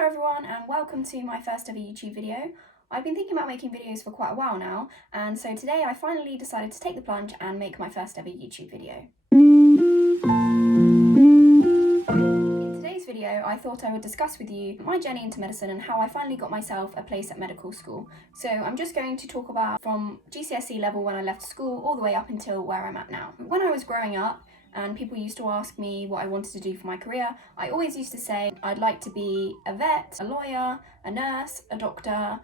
Hello everyone and welcome to my first ever YouTube video. I've been thinking about making videos for quite a while now, and so today I finally decided to take the plunge and make my first ever YouTube video. In today's video I thought I would discuss with you my journey into medicine and how I finally got myself a place at medical school. So I'm just going to talk about from GCSE level when I left school all the way up until where I'm at now. When I was growing up, and people used to ask me what I wanted to do for my career, I always used to say I'd like to be a vet, a lawyer, a nurse, a doctor,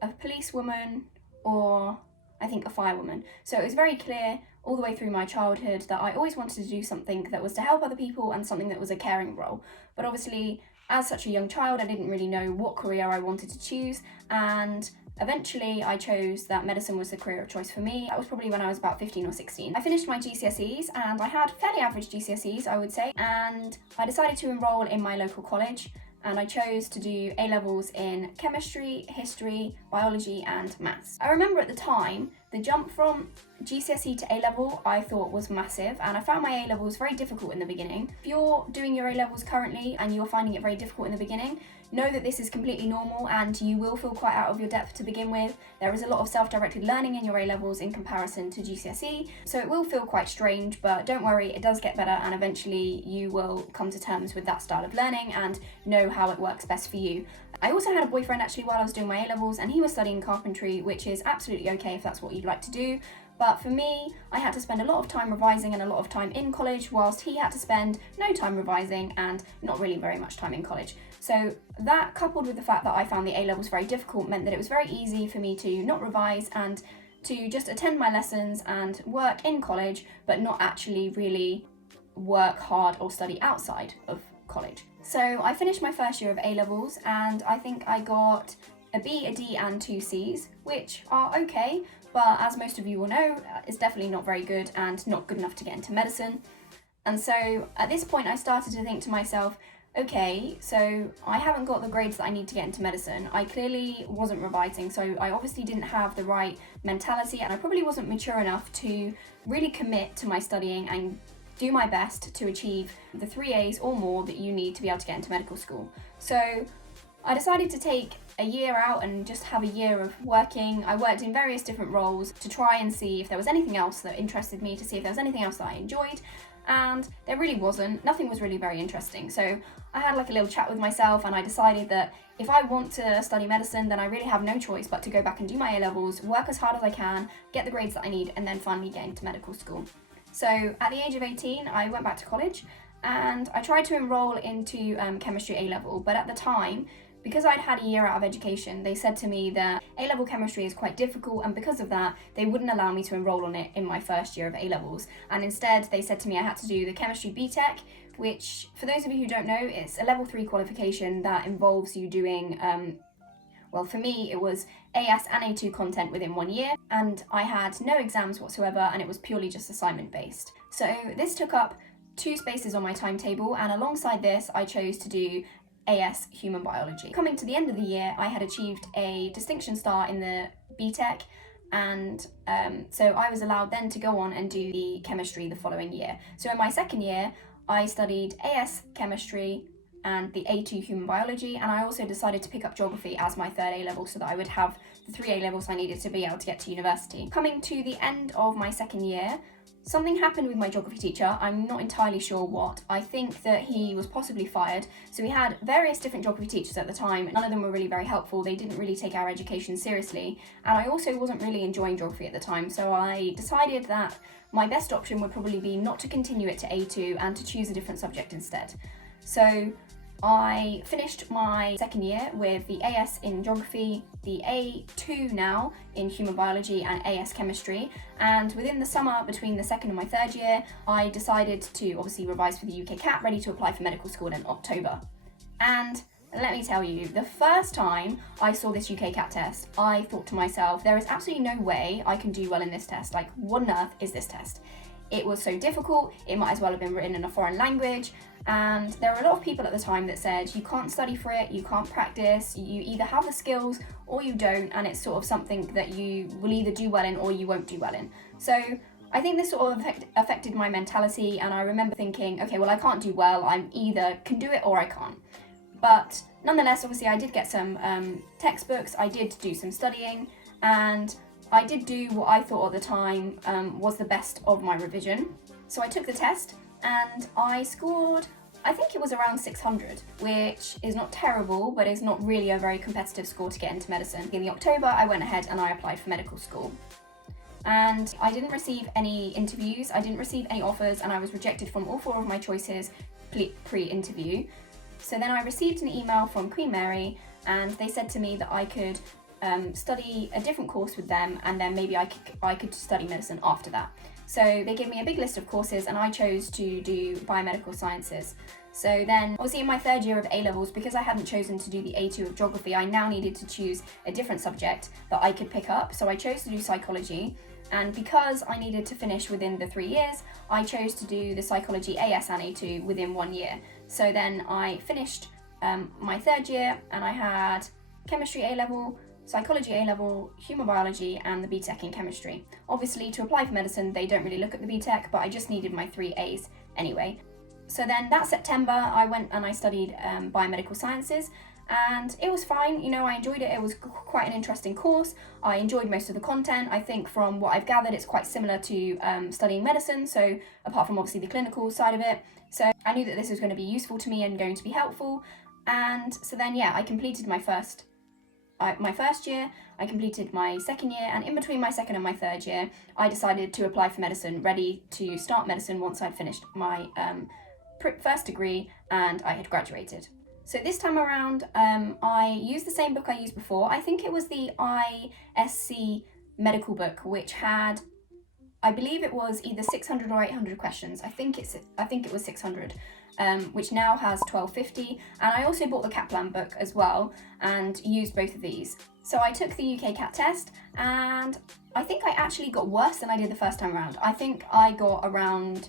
a policewoman, or I think a firewoman. So it was very clear all the way through my childhood that I always wanted to do something that was to help other people and something that was a caring role. But obviously, as such a young child, I didn't really know what career I wanted to choose, and eventually I chose that medicine was the career of choice for me. That was probably when I was about 15 or 16. I finished my GCSEs and I had fairly average GCSEs, I would say, and I decided to enroll in my local college, and I chose to do A-levels in chemistry, history, biology and maths. I remember at the time, the jump from GCSE to A-level I thought was massive, and I found my A-levels very difficult in the beginning. If you're doing your A-levels currently and you're finding it very difficult in the beginning, know that this is completely normal and you will feel quite out of your depth to begin with. There is a lot of self-directed learning in your A-levels in comparison to GCSE, so it will feel quite strange, but don't worry, it does get better and eventually you will come to terms with that style of learning and know how it works best for you. I also had a boyfriend actually while I was doing my A-levels, and he was studying carpentry, which is absolutely okay if that's what you'd like to do. But for me, I had to spend a lot of time revising and a lot of time in college, whilst he had to spend no time revising and not really very much time in college. So that, coupled with the fact that I found the A-levels very difficult, meant that it was very easy for me to not revise and to just attend my lessons and work in college, but not actually really work hard or study outside of college. So I finished my first year of A-levels and I think I got a B, a D and 2 Cs, which are okay, but as most of you will know, it's definitely not very good and not good enough to get into medicine. And so at this point I started to think to myself, okay, so I haven't got the grades that I need to get into medicine. I clearly wasn't revising, so I obviously didn't have the right mentality, and I probably wasn't mature enough to really commit to my studying and do my best to achieve the 3 A's or more that you need to be able to get into medical school. So I decided to take a year out and just have a year of working. I worked in various different roles to try and see if there was anything else that interested me, to see if there was anything else that I enjoyed, and there really wasn't. Nothing was really very interesting. So I had like a little chat with myself and I decided that if I want to study medicine, then I really have no choice but to go back and do my A-levels, work as hard as I can, get the grades that I need, and then finally get into medical school. So at the age of 18, I went back to college and I tried to enroll into chemistry A-level, but at the time, because I'd had a year out of education, they said to me that A-level chemistry is quite difficult, and because of that, they wouldn't allow me to enroll on it in my first year of A-levels. And instead, they said to me I had to do the chemistry BTEC, which, for those of you who don't know, it's a level 3 qualification that involves you doing, well, for me, it was AS and A2 content within 1 year, and I had no exams whatsoever, and it was purely just assignment-based. So this took up 2 spaces on my timetable, and alongside this, I chose to do AS Human Biology. Coming to the end of the year, I had achieved a distinction star in the BTEC, and so I was allowed then to go on and do the chemistry the following year. So in my second year, I studied AS Chemistry and the A2 Human Biology, and I also decided to pick up Geography as my third A-level so that I would have the 3 A-levels I needed to be able to get to university. Coming to the end of my second year, something happened with my geography teacher. I'm not entirely sure what. I think that he was possibly fired. So we had various different geography teachers at the time. None of them were really very helpful. They didn't really take our education seriously. And I also wasn't really enjoying geography at the time. So I decided that my best option would probably be not to continue it to A2 and to choose a different subject instead. So I finished my second year with the AS in Geography, the A2 now in Human Biology and AS Chemistry, and within the summer between the second and my third year, I decided to obviously revise for the UK CAT, ready to apply for medical school in October. And let me tell you, the first time I saw this UK CAT test, I thought to myself, there is absolutely no way I can do well in this test. Like, what on earth is this test? It was so difficult, it might as well have been written in a foreign language, and there were a lot of people at the time that said you can't study for it, you can't practice, you either have the skills or you don't, and it's sort of something that you will either do well in or you won't do well in. So I think this sort of affected my mentality, and I remember thinking, okay, well, I can't do well, I'm either can do it or I can't. But nonetheless, obviously I did get some textbooks, I did do some studying, and I did do what I thought at the time was the best of my revision. So I took the test and I scored, I think it was around 600, which is not terrible, but is not really a very competitive score to get into medicine. In the October, I went ahead and I applied for medical school. And I didn't receive any interviews, I didn't receive any offers, and I was rejected from all 4 of my choices pre-interview. So then I received an email from Queen Mary, and they said to me that I could study a different course with them, and then maybe I could study medicine after that. So they gave me a big list of courses, and I chose to do biomedical sciences. So then, obviously in my 3rd year of A-levels, because I hadn't chosen to do the A2 of geography, I now needed to choose a different subject that I could pick up. So I chose to do psychology, and because I needed to finish within the 3 years, I chose to do the psychology AS and A2 within 1 year. So then I finished my 3rd year, and I had chemistry A-level, psychology A-level, human biology, and the BTEC in chemistry. Obviously, to apply for medicine, they don't really look at the BTEC, but I just needed my 3 A's anyway. So then that September, I went and I studied biomedical sciences, and it was fine. You know, I enjoyed it. It was quite an interesting course. I enjoyed most of the content. I think from what I've gathered, it's quite similar to studying medicine, so apart from obviously the clinical side of it. So I knew that this was going to be useful to me and going to be helpful. And so then, yeah, I completed my first year, I completed my 2nd year, and in between my 2nd and my 3rd year, I decided to apply for medicine, ready to start medicine once I'd finished my first degree and I had graduated. So this time around, I used the same book I used before. I think it was the ISC medical book, which had, I believe it was either 600 or 800 questions. I think it was 600. Which now has 1250, and I also bought the Kaplan book as well and used both of these. So I took the UK CAT test, and I think I actually got worse than I did the first time around. I think I got around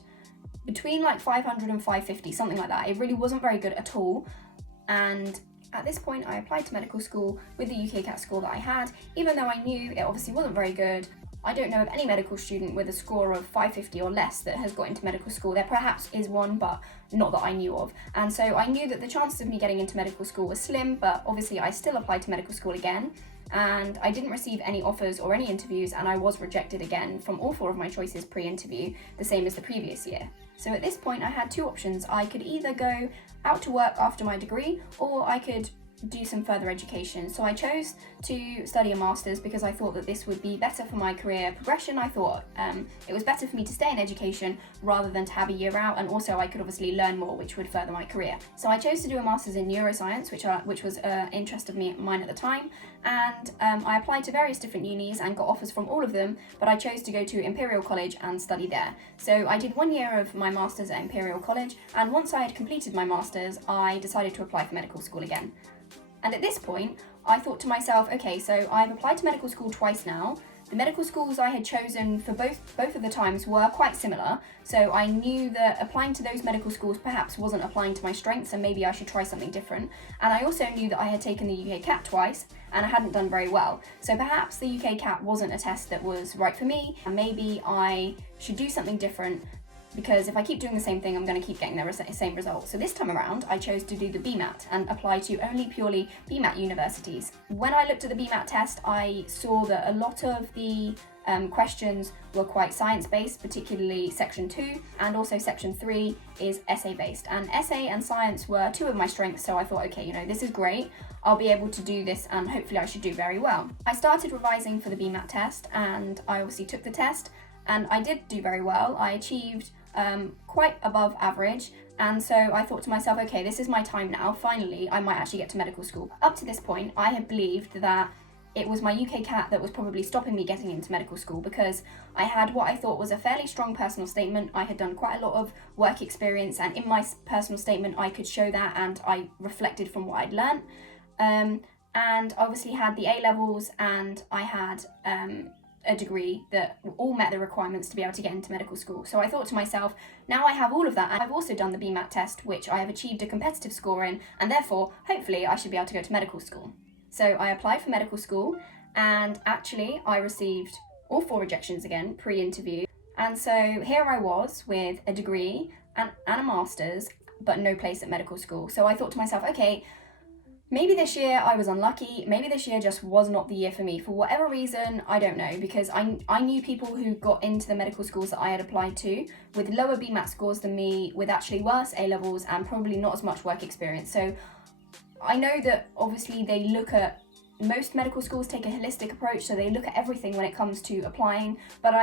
between like 500 and 550, something like that. It really wasn't very good at all. And at this point, I applied to medical school with the UK CAT score that I had, even though I knew it obviously wasn't very good. I don't know of any medical student with a score of 550 or less that has got into medical school. There perhaps is one, but not that I knew of. And so I knew that the chances of me getting into medical school were slim, but obviously I still applied to medical school again. And I didn't receive any offers or any interviews, and I was rejected again from all 4 of my choices pre-interview, the same as the previous year. So at this point I had 2 options. I could either go out to work after my degree, or I could do some further education. So I chose to study a master's because I thought that this would be better for my career progression. I thought it was better for me to stay in education rather than to have a year out, and also I could obviously learn more, which would further my career. So I chose to do a master's in neuroscience, which was an interest of mine at the time, and I applied to various different unis and got offers from all of them, but I chose to go to Imperial College and study there. So I did 1 year of my master's at Imperial College, and once I had completed my master's, I decided to apply for medical school again. And at this point, I thought to myself, okay, so I've applied to medical school twice now. The medical schools I had chosen for both of the times were quite similar, so I knew that applying to those medical schools perhaps wasn't applying to my strengths, and maybe I should try something different. And I also knew that I had taken the UK CAT twice, and I hadn't done very well. So perhaps the UK CAT wasn't a test that was right for me, and maybe I should do something different, because if I keep doing the same thing, I'm going to keep getting the same result. So this time around, I chose to do the BMAT and apply to only purely BMAT universities. When I looked at the BMAT test, I saw that a lot of the questions were quite science-based, particularly section 2, and also section 3 is essay-based. And essay and science were 2 of my strengths, so I thought, okay, this is great. I'll be able to do this, and hopefully I should do very well. I started revising for the BMAT test, and I obviously took the test, and I did do very well. I achieved quite above average, and so I thought to myself, okay, this is my time now. Finally, I might actually get to medical school. Up to this point, I had believed that it was my UK CAT that was probably stopping me getting into medical school, because I had what I thought was a fairly strong personal statement. I had done quite a lot of work experience, and in my personal statement I could show that, and I reflected from what I'd learnt. And obviously had the A-levels, and I had a degree that all met the requirements to be able to get into medical school. So I thought to myself, now I have all of that, and I've also done the BMAT test, which I have achieved a competitive score in, and therefore, hopefully, I should be able to go to medical school. So I applied for medical school, and actually I received all 4 rejections again, pre-interview. And so here I was with a degree and a master's, but no place at medical school. So I thought to myself, okay, Maybe this year I was unlucky, maybe this year just was not the year for me. For whatever reason, I don't know, because I knew people who got into the medical schools that I had applied to with lower BMAT scores than me, with actually worse A-levels and probably not as much work experience. So I know that obviously they look at, most medical schools take a holistic approach, so they look at everything when it comes to applying, but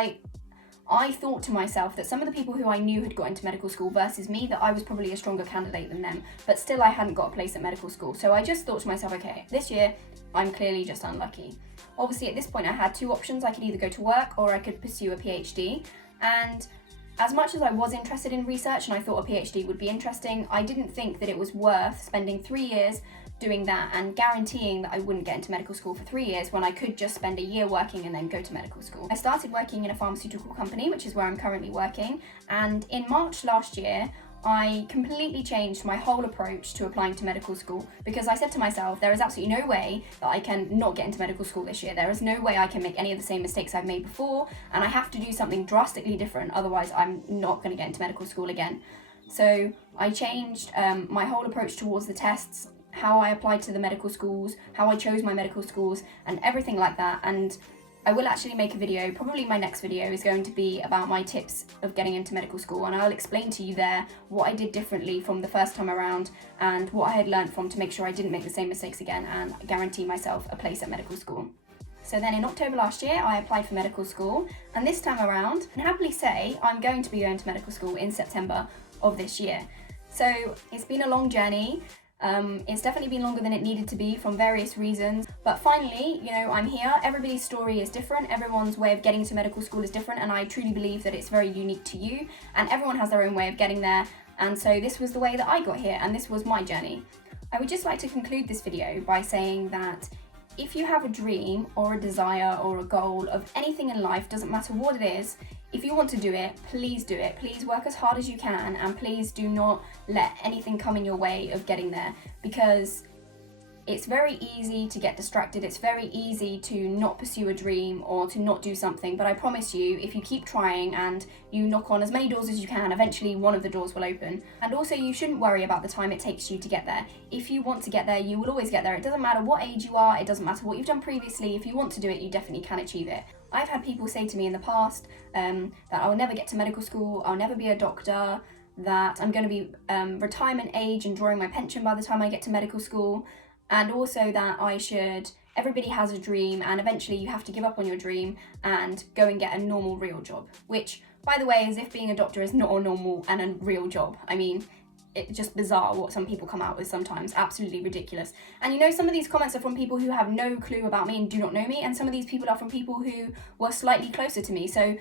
I thought to myself that some of the people who I knew had got into medical school versus me, that I was probably a stronger candidate than them, but still I hadn't got a place at medical school. So I just thought to myself, okay, this year I'm clearly just unlucky. Obviously at this point I had two options. I could either go to work or I could pursue a PhD. And as much as I was interested in research and I thought a PhD would be interesting, I didn't think that it was worth spending 3 years doing that and guaranteeing that I wouldn't get into medical school for 3 years when I could just spend a year working and then go to medical school. I started working in a pharmaceutical company, which is where I'm currently working, and in March last year I completely changed my whole approach to applying to medical school, because I said to myself, there is absolutely no way that I can not get into medical school this year. There is no way I can make any of the same mistakes I've made before, and I have to do something drastically different, otherwise I'm not going to get into medical school again. So I changed my whole approach towards the tests, how I applied to the medical schools, how I chose my medical schools, and everything like that. And I will actually make a video, probably my next video is going to be about my tips of getting into medical school, and I'll explain to you there what I did differently from the first time around and what I had learned from to make sure I didn't make the same mistakes again and guarantee myself a place at medical school. So then in October last year, I applied for medical school, and this time around, I can happily say I'm going to be going to medical school in September of this year. So it's been a long journey. It's definitely been longer than it needed to be from various reasons, but finally, I'm here. Everybody's story is different, everyone's way of getting to medical school is different, and I truly believe that it's very unique to you, and everyone has their own way of getting there, and so this was the way that I got here, and this was my journey. I would just like to conclude this video by saying that if you have a dream or a desire or a goal of anything in life, doesn't matter what it is, if you want to do it, please do it. Please work as hard as you can, and please do not let anything come in your way of getting there, because it's very easy to get distracted. It's very easy to not pursue a dream or to not do something, but I promise you, if you keep trying and you knock on as many doors as you can, eventually one of the doors will open. And also, you shouldn't worry about the time it takes you to get there. If you want to get there, you will always get there. It doesn't matter what age you are, it doesn't matter what you've done previously. If you want to do it, you definitely can achieve it. I've had people say to me in the past that I will never get to medical school, I'll never be a doctor, that I'm going to be retirement age and drawing my pension by the time I get to medical school, and also that everybody has a dream and eventually you have to give up on your dream and go and get a normal real job, which, by the way, as if being a doctor is not a normal and a real job. I mean, it's just bizarre what some people come out with sometimes, absolutely ridiculous. And some of these comments are from people who have no clue about me and do not know me, and some of these people are from people who were slightly closer to me. So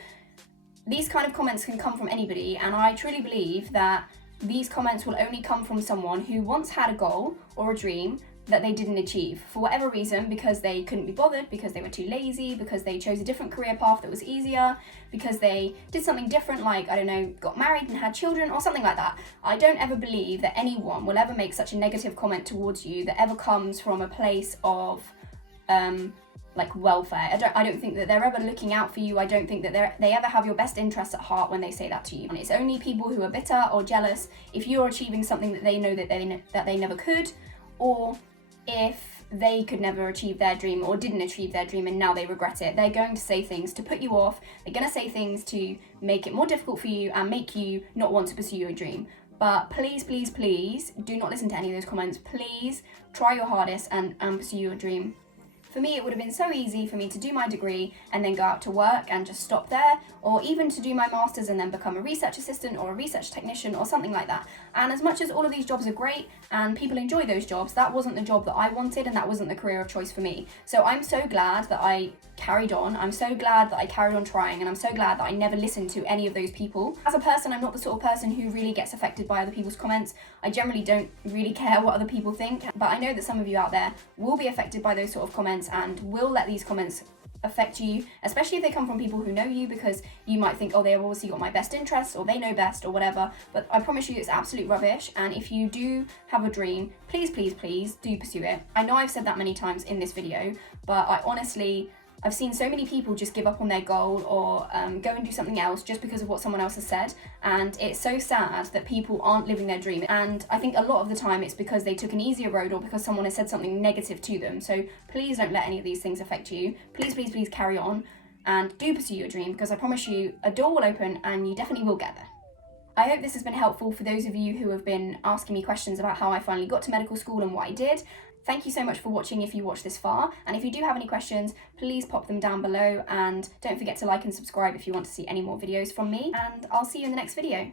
these kind of comments can come from anybody, and I truly believe that these comments will only come from someone who once had a goal or a dream that they didn't achieve for whatever reason, because they couldn't be bothered, because they were too lazy, because they chose a different career path that was easier, because they did something different, like, I don't know, got married and had children or something like that. I don't ever believe that anyone will ever make such a negative comment towards you that ever comes from a place of welfare. I don't think that they're ever looking out for you. I don't think that they ever have your best interests at heart when they say that to you. And it's only people who are bitter or jealous if you're achieving something that they know that they never could, or if they could never achieve their dream or didn't achieve their dream and now they regret it. They're going to say things to put you off. They're going to say things to make it more difficult for you and make you not want to pursue your dream. But please, please, please do not listen to any of those comments. Please try your hardest and pursue your dream. For me, it would have been so easy for me to do my degree and then go out to work and just stop there, or even to do my master's and then become a research assistant or a research technician or something like that. And as much as all of these jobs are great and people enjoy those jobs, that wasn't the job that I wanted and that wasn't the career of choice for me. So I'm so glad that I carried on. I'm so glad that I carried on trying, and I'm so glad that I never listened to any of those people. As a person, I'm not the sort of person who really gets affected by other people's comments. I generally don't really care what other people think, but I know that some of you out there will be affected by those sort of comments and will let these comments affect you, especially if they come from people who know you, because you might think, oh, they've obviously got my best interests or they know best or whatever. But I promise you it's absolute rubbish, and if you do have a dream, please, please, please do pursue it. I know I've said that many times in this video, but I honestly I've seen so many people just give up on their goal or go and do something else just because of what someone else has said, and it's so sad that people aren't living their dream. And I think a lot of the time it's because they took an easier road or because someone has said something negative to them. So please don't let any of these things affect you. Please, please, please carry on and do pursue your dream, because I promise you a door will open and you definitely will get there. I hope this has been helpful for those of you who have been asking me questions about how I finally got to medical school and what I did. Thank you so much for watching if you watched this far, and if you do have any questions, please pop them down below, and don't forget to like and subscribe if you want to see any more videos from me, and I'll see you in the next video.